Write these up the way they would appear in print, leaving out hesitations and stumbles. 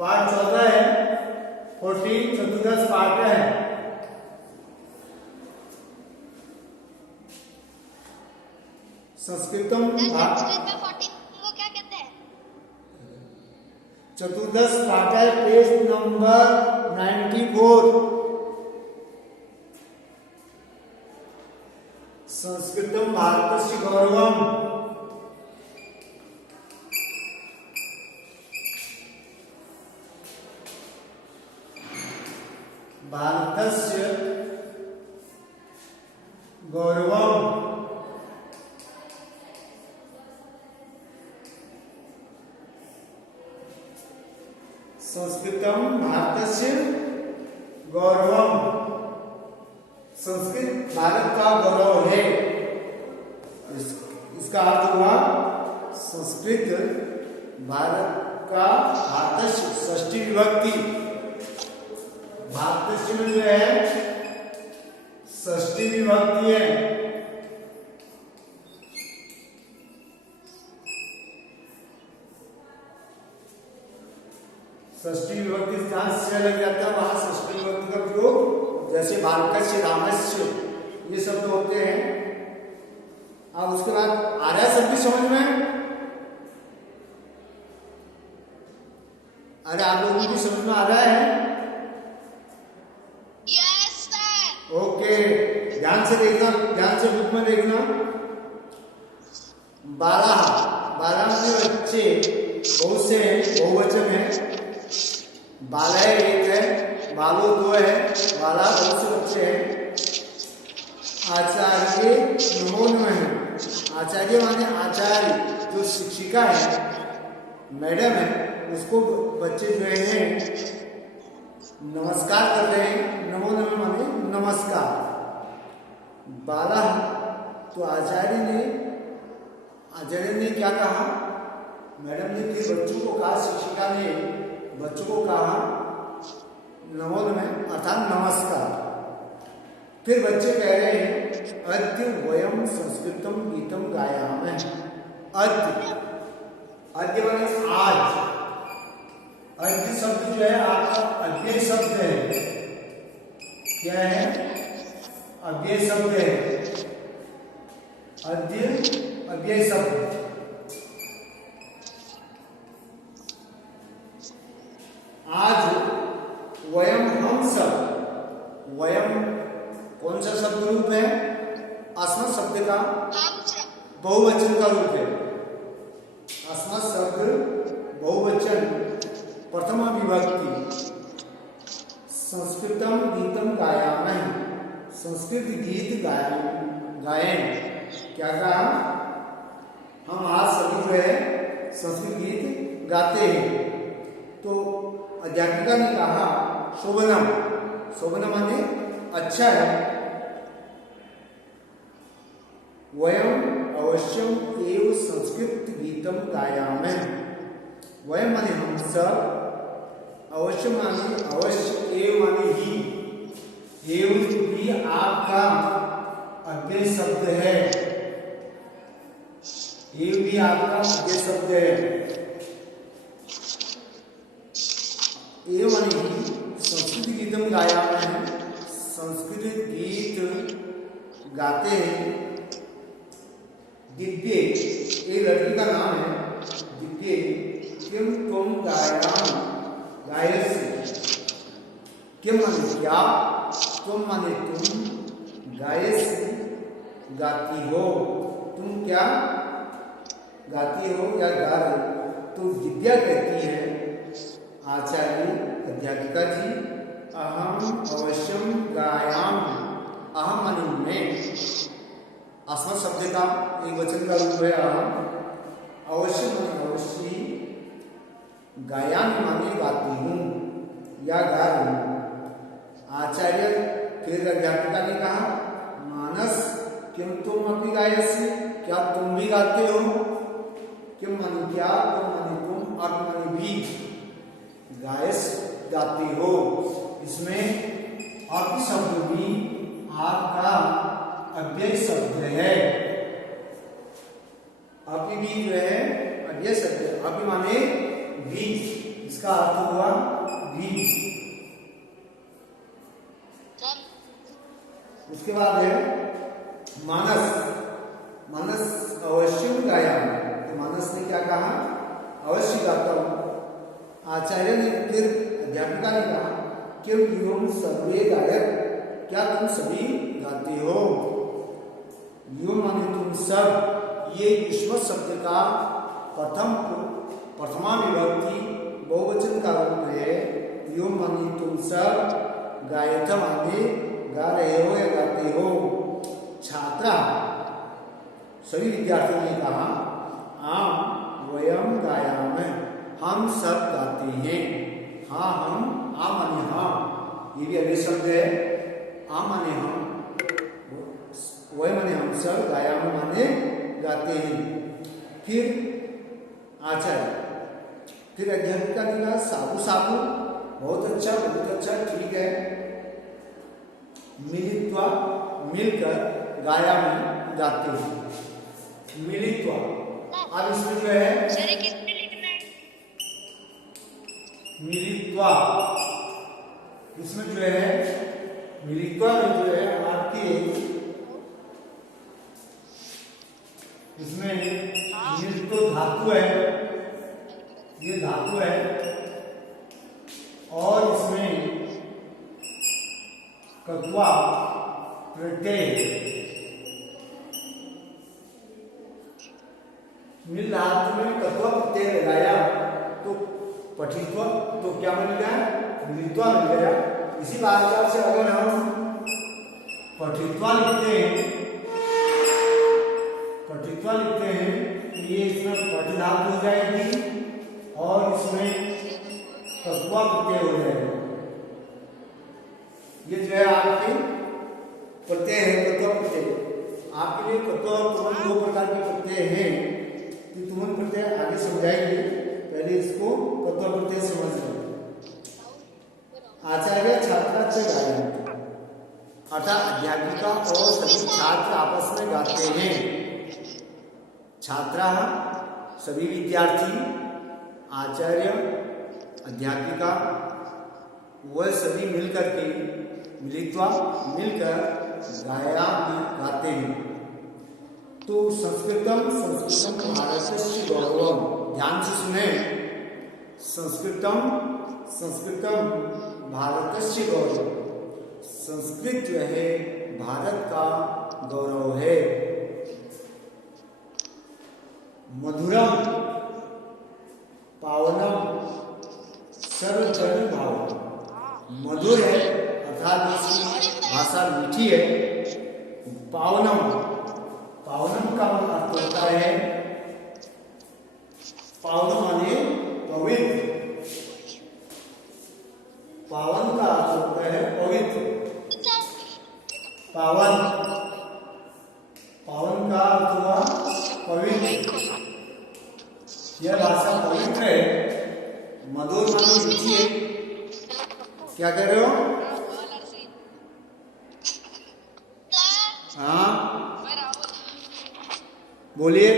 पाठ 14 है, 14 चतुर्दश पाठ है। संस्कृतम वो क्या कहते हैं? चतुर्दश पाठ है, पेज नंबर 94। संस्कृतम भारतस्य गौरवम। भारतस्य गौरवम। संस्कृतम भारतस्य गौरवम। संस्कृत भारत का गौरव है। इसका अर्थ हुआ संस्कृत भारत का, भारतस्य षष्ठी विभक्ति, भारतस्य में जो है षष्ठी विभक्ति है। षष्ठी विभक्ति जहां से लग जाता है वहां षष्ठी विभक्ति का प्रयोग, जैसे बालकस्य, रामस्य, ये शब्द होते हैं। अब उसके बाद आ रहा है सब भी समझ में? अरे आप लोगों को समझ में आ रहा है? Yes sir. ओके, ध्यान से देखना, ध्यान से बुक में देखना। 12, 12 में बच्चे बहुत से बहुवचन है। बालय एक है, बालो 2 है, बाला बहुत से बच्चे हैं। आचार्य नमो नमः है। आचार्य माने आचार्य, जो शिक्षिका है, मैडम है, उसको बच्चे जो है नमस्कार कर रहे हैं। नमो नमः माने नमस्कार। बाला, तो आचार्य ने क्या कहा? मैडम ने फिर बच्चों को कहा, शिक्षिका ने बच्चों को कहा नमो नमः अर्थात नमस्कार। फिर बच्चे कह रहे हैं अद्य वयम संस्कृतम गीतम गायामहे। अद्य, अद्य माने आज। अद्य शब्द जो है आपका अव्यय शब्द है। क्या है? अव्यय शब्द है। अद्य अव्यय शब्द। आज वयम, हम सब। वयम कौन सा शब्द रूप है? अस्मत् शब्द का बहुवचन का रूप है। अस्मत् शब्द बहुवचन प्रथमा विभक्ति। संस्कृतम गीतम गायामहे। संस्कृत गीत गायन। क्या कहा? हम आज सभी जो है संस्कृत गीत गाते हैं। तो अध्यापिका ने कहा शोभनम। शोभनम माने अच्छा है। वयम अवश्यम एव संस्कृत गीतम गायामहे। वयम माने हम सब, अवश्य माने अवश्य, एव माने ही, एव भी आपका अव्यय शब्द है। एव भी आपका अव्यय शब्द है। एव माने ही संस्कृत गीतम गायामहे। संस्कृत गीत गाते हैं। दिव्य, एक लड़की का नाम है दिव्य। किम तुम गायाम, गायसी। किम माने क्या, तुम माने तुम, गायसी गाती हो। तुम क्या गाती हो या गा रही? तो दिव्या कहती है आचार्य, अध्यापिका जी, अहम अवश्यम गायाम। अहम माने मैं, अस्मत् शब्द का एक वचन का रूप है अहम। अवश्य माने अवश्य, गायाम माने गाती हूँ या गा रही हूँ। आचार्य, फिर अध्यापिका ने कहा मानस किम तुम अपनी गायसी, क्या तुम भी गाते हो? किम माने क्या, तुम माने तुम, अर्थ माने भी, गायस गाती हो। इसमें अर्थ शब्द भी आपका अव्यय शब्द है। आपकी भी जो है अव्यय शब्द है। आपकी माने भी, इसका अर्थ हुआ भी। उसके बाद है मानस। मानस अवश्यम गायामि, तो मानस ने क्या कहा, अवश्य गाता हूं। आचार्य ने फिर अध्यापिका ने कहा किम यूं सर्वे गायक, क्या तुम सभी गाते हो। यूं माने तुम सब, ये युष्मत् शब्द का प्रथमा विभक्ति बहुवचन का रूप है। यूं माने तुम सब, गायथ माने गा रहे हो या गाते हो। छात्रा सभी विद्यार्थियों ने कहा आम वयम गायामहे, हम सब गाते हैं। हाँ हम, आ माने हाँ, ये भी अगले शब्द है। आ माने हम, वह माने हम सब, गायाम माने गाते हैं। फिर आचार्य, फिर अध्यापिका ने कहा साबु साबु, बहुत अच्छा ठीक है। मिलित्वा मिलकर, गायामि गाते हैं। मिलित्वा, अब इसमें जो है मिलित्वा, इसमें जो है मिलित्वा में जो है आपके इसमें मिल तो धातु है, ये धातु है, और इसमें कत्वा प्रत्यय। मिल धातु में कत्वा प्रत्यय लगाया तो पठित्व, तो क्या बन गया, मिलित्वा बन गया। इसी बात से अगर हम पठित्वा लिखते हैं, तो ये इसमें पठ धातु हो जाएगी और इसमें कत्वा प्रत्यय हो जाएगा। ये जो है आपके प्रत्यय है, कत्वा प्रत्यय। आपके लिए कत्वा और तुमन दो प्रकार के प्रत्यय हैं। तुमन प्रत्यय आगे समझाएंगे, पहले इसको कत्वा प्रत्यय समझ लो। आचार्य छात्रा च गायन्ति, अर्थात अध्यापिका और सभी छात्र आपस में गाते हैं। छात्रा सभी विद्यार्थी, आचार्य अध्यापिका, वह सभी मिलकर के मिलित्वा मिलकर गायामि गाते हैं। तो संस्कृतम भारतस्य गौरवम, ध्यान से सुने। संस्कृतम भारतस्य गौरव, संस्कृत जो है भारत का गौरव है। मधुरम पावनम सर्वजन भाव, मधुर है अर्थात इसकी भाषा मीठी है। पावनम, पावनम का अर्थ होता है, पावन माने पवित्र, पावन का अर्थ होता है पवित्र। पावन, पावन का अर्थ हुआ पवित्र। यह भाषा पवित्र है, मधुर माने मीठी है। क्या कह रहे हो? हाँ बोलिए।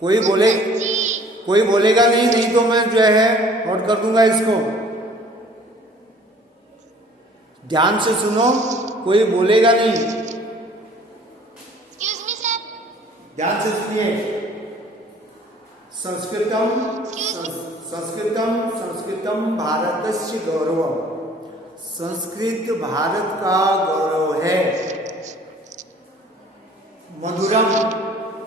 कोई बोलेगा नहीं तो मैं जो है नोट कर दूंगा इसको। ध्यान से सुनो, कोई बोलेगा नहीं। ध्यान से सुनिए। संस्कृतम भारतस्य गौरवम, संस्कृत भारत का गौरव है। मधुरम,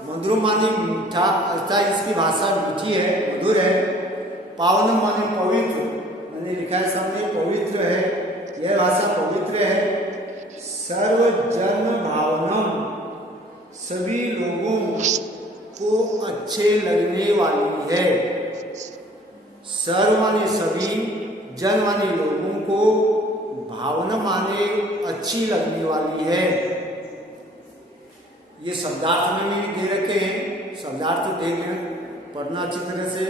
मधुर माने मीठा, अर्थात इसकी भाषा मीठी है, मधुर है। पावनम माने पवित्र, मैंने लिखा है सामने पवित्र है, यह भाषा पवित्र है। सर्वजन भावनम, सभी लोगों को अच्छे लगने वाली है। सर्व माने सभी, जन माने लोगों को, भावना माने अच्छी लगने वाली है। ये शब्दार्थ में भी दे रखे हैं, शब्दार्थ देख लें, पढ़ना अच्छी तरह से।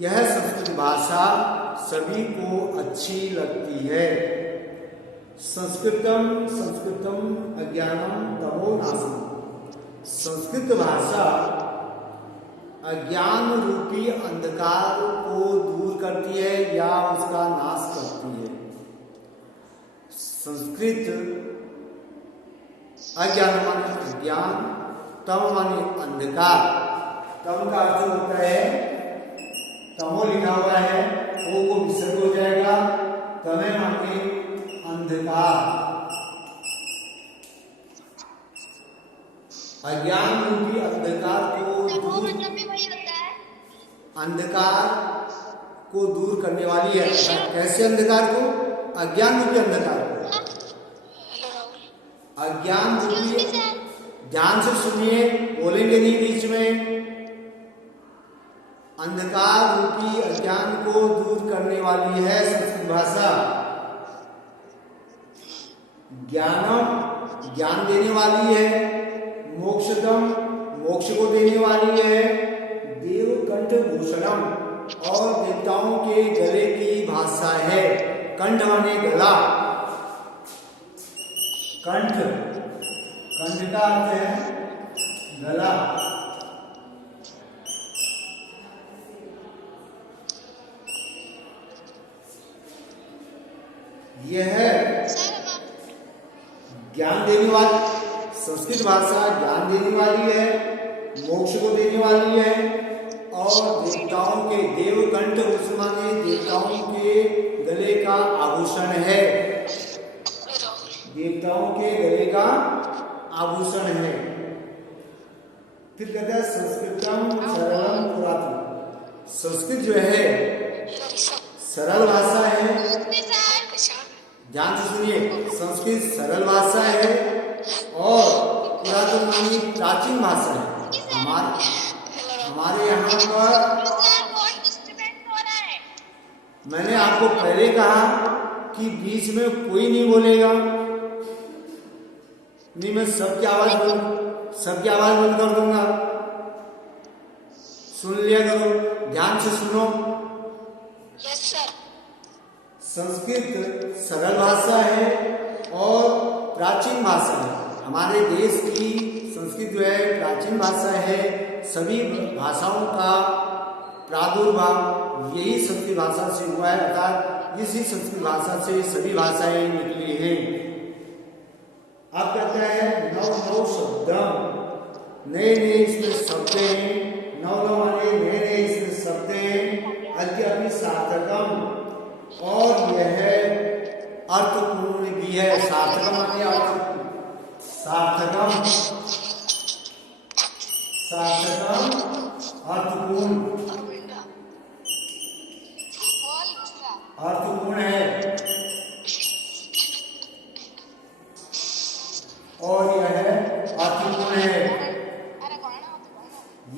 यह संस्कृत भाषा सभी को अच्छी लगती है। संस्कृतम संस्कृतम अज्ञानम तमो नाशम। संस्कृत भाषा अज्ञान रूपी अंधकार को दूर करती है या उसका नाश करती है। संस्कृत अज्ञान माने अज्ञान, तम माने अंधकार। तम का अर्थ होता है, तमो लिखा हुआ है, ओ को विसर्ग हो जाएगा, तमे माने अंधकार। अज्ञान रूपी अंधकार को तमो दूर, मतलब भी वही होता है। अंधकार को दूर करने वाली है। कैसे अंधकार को? अज्ञान रूपी अंधकार को। अज्ञान Excuse me, रूपी, sir. ध्यान से सुनिए, बोलेंगे नहीं बीच में। अंधकार रूपी अज्ञान को दूर करने वाली है संस्कृत भाषा। ज्ञानम ज्ञान देने वाली है, मोक्षदम मोक्ष को देने वाली है, देवकंठ भूषणम और देवताओं के गले की भाषा है। कंठ माने गला, कंठ, कंठ का अर्थ है गला। यह सर ज्ञान देने वाली, संस्कृत भाषा ज्ञान देने वाली है, मोक्ष को देने वाली है और देवताओं के देवकंठ माने देवताओं के गले का आभूषण है। देवताओं के गले का आभूषण है। फिर कहते हैं संस्कृतम सरलम पुरातन। संस्कृत जो है सरल भाषा है। ध्यान से सुनिए, संस्कृत सरल भाषा है और पुरातन मानी प्राचीन भाषा है। हमारे यहाँ पर सर बहुत डिस्टर्बेंस हो रहा है। मैंने आपको पहले कहा कि बीच में कोई नहीं बोलेगा, नहीं मैं सबकी आवाज बंद कर दूंगा। सुन लिया करो, ध्यान से सुनो। Yes sir. संस्कृत सरल भाषा है और प्राचीन भाषा है। हमारे देश की संस्कृत जो है प्राचीन भाषा है। सभी भाषाओं का प्रादुर्भाव यही संस्कृत भाषा से हुआ है, अर्थात इसी संस्कृत भाषा से सभी भाषाएं निकली हैं। आप कहते हैं नव नव शब्दम, नए नए इसमें शब्द हैं। नव नव माने नए नए इसमें शब्द हैं। अद्यापि सार्थकम, और यह अर्थपूर्ण भी है। सार्थकम माने सार्थकम, सार्थकम अर्थपूर्ण, अर्थपूर्ण है और यह अर्थपूर्ण है।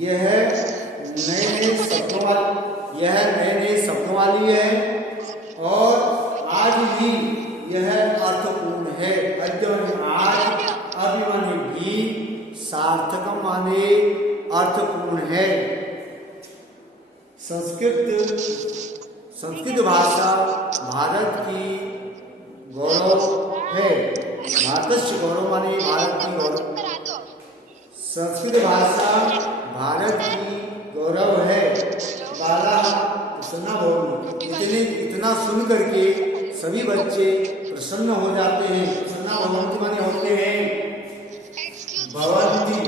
यह नए नए शब्दों वाली, यह नए नए शब्दों वाली है और आज भी यह अर्थपूर्ण है। अद्य आज, अभी माने भी, सार्थकम माने अर्थपूर्ण है। संस्कृत भाषा भारत की गौरव है। भारत से गौरव माने भारत की गौरव। संस्कृत भाषा भारत की गौरव है। बाला सुनना बहुत, इतना सुन करके सभी बच्चे प्रसन्न हो जाते हैं। प्रसन्ना भवंती माने होते हैं, भवंती,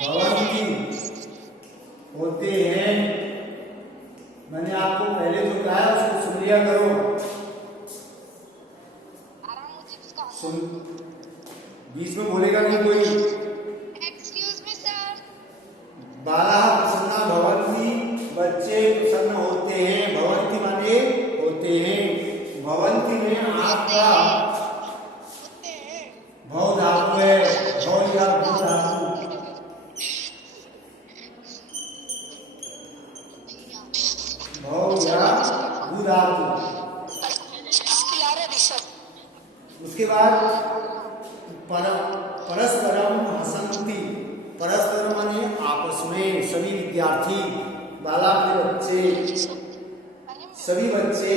भवंती होते हैं। मैंने आपको पहले जो कहा उसको सुन लिया करो। सुन, बीच में बोलेगा नहीं कोई। Excuse me sir. बाला प्रसन्ना भवंती, बच्चे प्रसन्न होते हैं। भवंती माने होते हैं। भवंती में आपका भव धातु है। भव या भू धातु, भव या भू धातु। उसके बाद परस्परम हसंती, परस्पर माने आपस में सभी विद्यार्थी, बाला के बच्चे, सभी बच्चे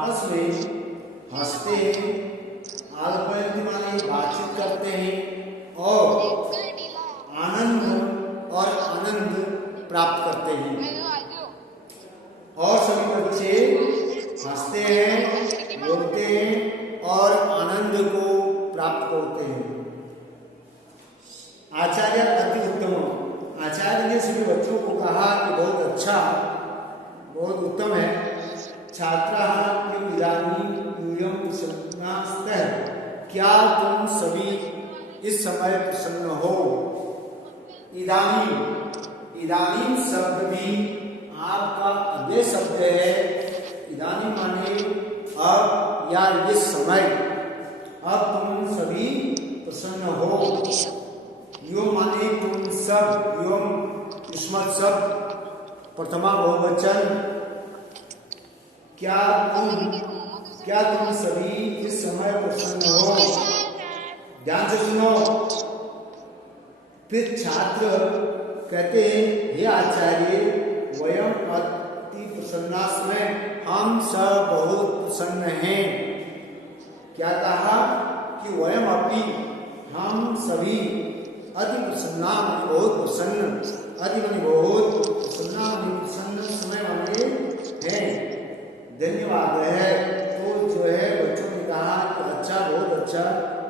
आपस में हंसते हैं, आलपयंती माने बातचीत करते हैं और आनंद प्राप्त करते हैं। और सभी बच्चे हंसते हैं, बोलते हैं और आनंद को प्राप्त करते हैं। आचार्य अति उत्तम, आचार्य ने सभी बच्चों को कहा कि बहुत अच्छा, बहुत उत्तम है। छात्राः किम इदानीं यूयं प्रसन्नास्तः, क्या तुम सभी इस समय प्रसन्न हो। इदानीं शब्द भी आपका अव्यय शब्द है। इदानीं माने अब या इस समय, अब तुम सभी प्रसन्न हो। यो माने तुम सब, योम युष्मत् शब्द प्रथमा बहुवचन। क्या तुम सभी इस समय प्रसन्न हो। ध्यान से सुनो। फिर छात्र कहते हैं, हे आचार्य, वयम अति प्रसन्नास्मः, हम सब बहुत प्रसन्न हैं। क्या कहा कि वयम अपि, हम सभी अति प्रसन्ना, बहुत प्रसन्न, अति माने बहुत, प्रसन्ना माने प्रसन्न, समय माने है। धन्यवाद है। तो जो है बच्चों ने कहा कि अच्छा, बहुत अच्छा,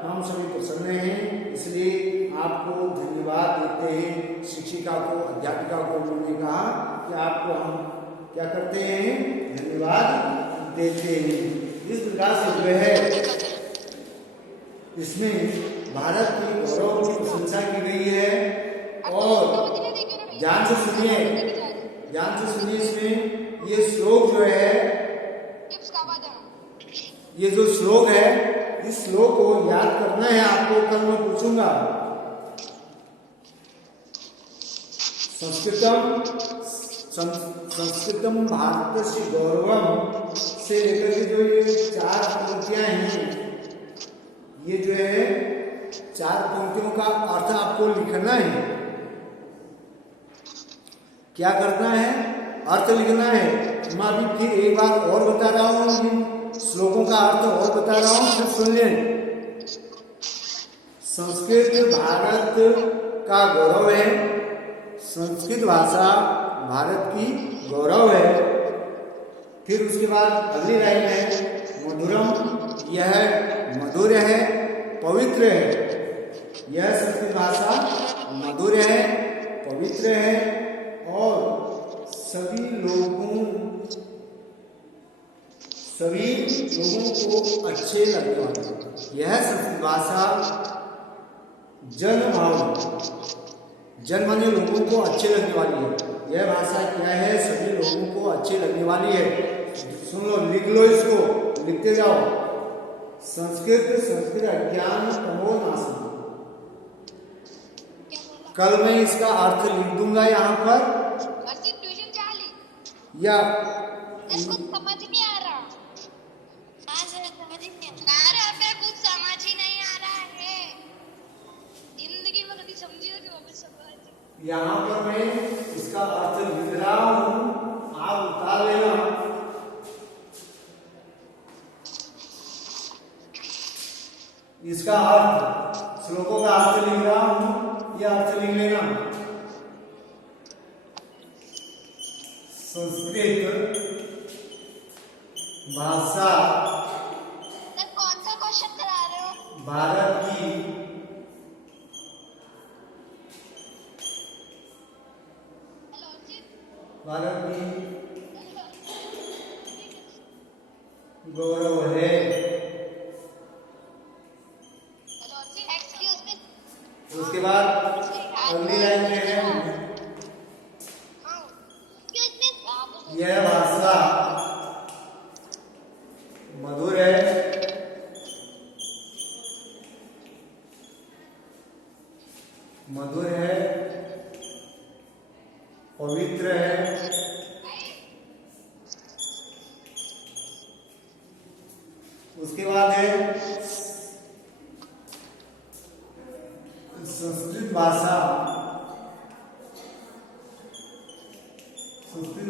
हम सभी प्रसन्न हैं, इसलिए आपको धन्यवाद देते हैं। शिक्षिका को, अध्यापिका को उन्होंने कहा कि आपको हम क्या करते हैं, धन्यवाद देते हैं। इस प्रकार से जो है इसमें भारत के गौरव की प्रशंसा की गई है। और ध्यान से सुनिए, इसमें ये श्लोक जो है, ये जो श्लोक है, इस श्लोक को याद करना है आपको। कल मैं पूछूंगा। संस्कृतम भारतस्य गौरवम से लेकर के जो ये 4 पंक्तियां हैं, ये जो है 4 पंक्तियों का अर्थ आपको लिखना है। क्या करना है, अर्थ लिखना है। मैं अभी फिर एक बार और बता रहा हूँ, श्लोकों का अर्थ और बता रहा हूं, फिर सुन लें। संस्कृत भारत का गौरव है। संस्कृत भाषा भारत की गौरव है। फिर उसके बाद अगली लाइन है, मधुरम, यह मधुर है, पवित्र है। यह संस्कृत भाषा मधुर है, पवित्र है और सभी लोगों को अच्छे लगने वाली। यह संस्कृत भाषा जन माने लोगों को अच्छे लगने वाली है। यह भाषा क्या है, सभी लोगों को अच्छे लगने वाली है। सुन लो, लिख लो, इसको लिखते जाओ। संस्कृत अज्ञान तमो नाशम। कल मैं इसका अर्थ लिख दूंगा यहाँ पर, या इसको समझ नहीं आ रहा। कुछ समझ ही नहीं आ रहा है। जिंदगी में कभी समझी हो कि समझ। यहाँ पर मैं इसका अर्थ लिख रहा हूँ, आप उतार लेना। इसका अर्थ, श्लोकों का अर्थ लिख रहा हूँ, यह अर्थ लिख लेना। संस्कृत भाषा, सर कौन सा क्वेश्चन करा रहे हो? भारत की गौरव है। उसके बाद अगली लाइन में है, यह भाषा मधुर है, पवित्र है। उसके बाद है संस्कृत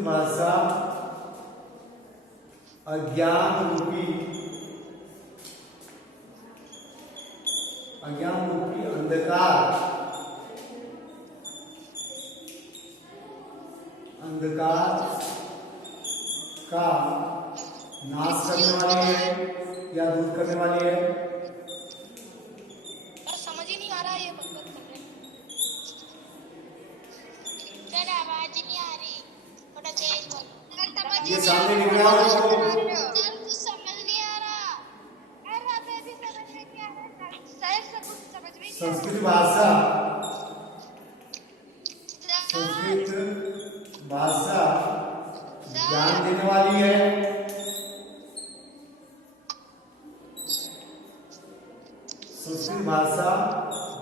भाषा अज्ञान या दूर करने वाली है? सर समझ ही नहीं आ रहा ये बकबक कर रहे हैं। सर आवाज ही नहीं आ रही, थोड़ा तेज बोलो। सर समझ ही ये नहीं सामने आ लिख रहा। रहा हो सर इसको। कुछ समझ नहीं आ रहा। अरे हमें भी समझ में नहीं आ रहा सर, सब कुछ समझ में नहीं आ रहा। संस्कृत भाषा, सर संस्कृत भाषा ज्ञान देने वाली है। संस्कृत भाषा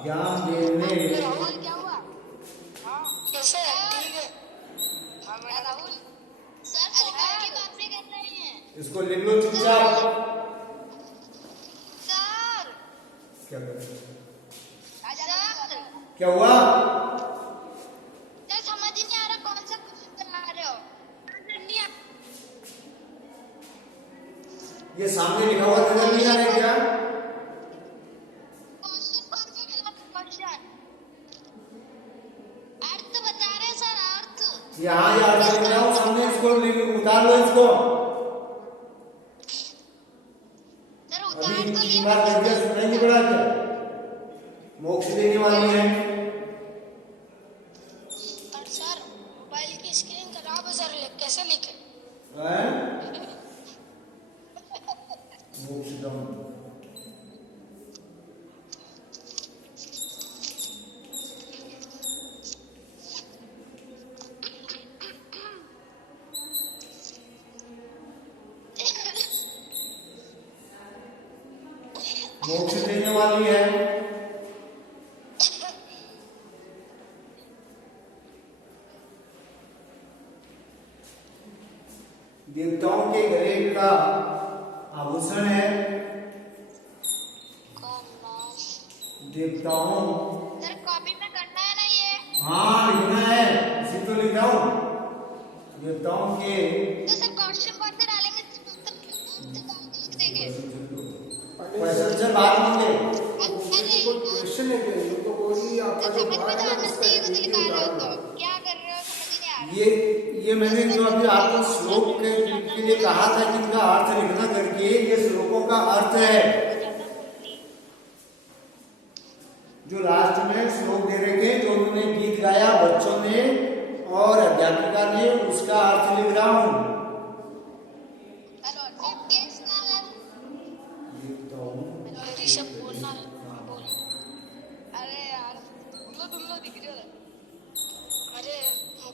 ज्ञान देने, राहुल क्या हुआ? हाँ कैसे ठीक है। हाँ बेटा राहुल सर फोन की बात नहीं कर रहे हैं। इसको लिख लो चुपचाप। सर क्या कर सर क्या हुआ? सर समझ ही नहीं आ रहा कौन सा क्वेश्चन बना रहे हो। नहीं आ- ये सामने लिखा हुआ नजर नहीं आ रहा है क्या? क्वेश्चन कौन सा क्वेश्चन? अर्थ बता रहे हैं सर, अर्थ। यहाँ ये अर्थ लिख रहा हूँ सामने, इसको उतार लो इसको। सर अभी उतार तो 3 लिया बार कर दिया, सुनाई नहीं पड़ा क्या? मोक्ष देने वाली है। पर सर मोबाइल की स्क्रीन खराब है सर, कैसे लिखे? हैं? मोक्ष दम। मोक्ष देने वाली है। देवताओं के गले का आभूषण है। देवताओं, सर कॉपी में करना है ना ये? हाँ लिखना है, इसी तो लिख रहा हूँ। देवताओं के तो सर क्वेश्चन कौन से डालेंगे? उत्तर लिख देंगे। क्वेश्चन से बात होंगे। अरे क्वेश्चन है क्या? ये तो कोई आपका तो जो समझ में बात तो है आना उसका चाहिए, कुछ एक ही लिखा रहे हो उदाहरण तो है। क्या कर रहे हो समझ ही नहीं आ रहा। ये मैंने जो अभी आपको श्लोक के लिए कहा था कि इनका अर्थ लिखना करके, ये श्लोकों का अर्थ है। जो लास्ट में श्लोक दे रहे थे, जो उन्होंने गीत गाया बच्चों ने और अध्यापिका ने, उसका अर्थ लिख रहा हूँ। हेलो केस ना ऋषभ बोलना है, बोल। अरे यार तुम लोग दिख रहे हो।